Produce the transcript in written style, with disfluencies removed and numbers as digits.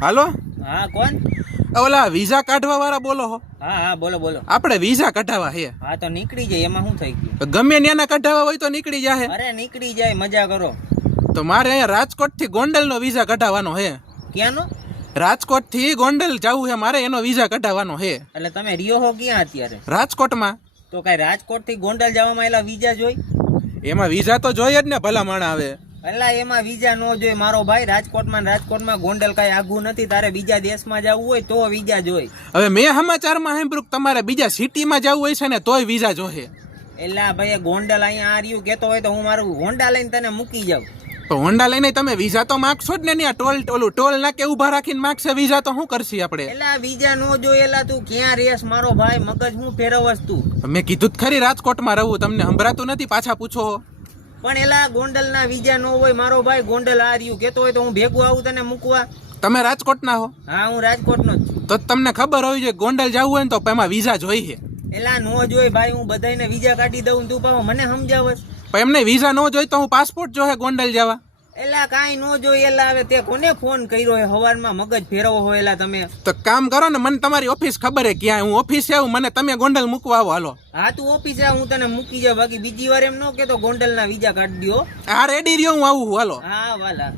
હાલો. હા કોણ? ઓલા વિઝા કાઢવા વાળા બોલો હો? હા હા બોલો બોલો. આપણે વિઝા કઢાવા હે. હા તો નીકળી જાય, એમાં શું થઈ ગયું? ગમે ન્યાના કઢાવા હોય તો નીકળી જાહે. અરે નીકળી જાય, મજા કરો. તો મારે અહીંયા રાજકોટ થી ગોંડલ નો વિઝા કઢાવવાનો હે. ક્યાંનો? રાજકોટ થી ગોંડલ જવું હે મારે, એનો વિઝા કઢાવવાનો હે. એટલે તમે રિયો હો ક્યાં અત્યારે? રાજકોટમાં. તો કઈ રાજકોટ થી ગોંડલ જવામાં એલા વિઝા જોઈ? એમાં વિઝા તો જોઈએ જ ને, ભલા માણા આવે. એટલે એમાં વિઝા નો જોઈ મારો ભાઈ. રાજકોટમાં ગોંડલ કઈ આઘું નથી. તારે બીજા દેશમાં જવું હોય તો વિઝા જોઈ. હવે મેં સમાચારમાં સાંભળ્યું તમારે બીજા સિટીમાં જવું હોય છે ને તોય વિઝા જોહે. એલા ભાઈ ગોંડલ અહીંયા આ રહ્યું કેતો હોય તો હું મારું હોન્ડા લઈને તને મૂકી જાઉં. તો હોન્ડા લઈને તમે વિઝા તો માગશો જ ને? ટોલ નાકે ઉભા રાખીને માગશે વિઝા તો શું કરશી આપણે? એલા વિઝા નો જોઈ. એલા તું ક્યાં રેસ મારો ભાઈ? મગજ હું ફેરવસ તું? મેં કીધું જ ખરી રાજકોટમાં રહું, તમને સંભળાતું નથી? પાછા પૂછો. પણ એલા ગોંડલ ના વિઝા નો હોય મારો ભાઈ. ગોંડલ આ રહ્યું કેતો હોય તો હું ભેગું આવું તને મૂકવા. તમે રાજકોટના હો? હા હું રાજકોટ નો જ છું. તો તમને ખબર હોય છે ગોંડલ જવું હોય ને તો એમાં વિઝા જોઈએ. એલા નો જોઈ ભાઈ, હું બધાને વિઝા કાઢી દઉં, તું પાછો મને સમજાવસ. પણ એમને વિઝા નો જોઈ તો હું પાસપોર્ટ જોહે ગોંડલ જવા. એલા કાઈ નો જોઈ. એલા હવે તે કોને ફોન કર્યો હે હવારમાં? મગજ ફેરવો હોય એલા તમે. તો કામ કરો ને, મને તમારી ઓફિસ ખબર હે ક્યાં? હું ઓફિસે આવું, મને તમે ગોંડલ મૂકવા આવો. હાલો. હા તું ઓફિસે આવ, હું તને મૂકી જાઉં. બાકી બીજી વાર એમ ન કે તો ગોંડલ ના વિઝા કાઢી દો. હા રેડી રહ્યો, હું આવું. હાલો. હા વાલા.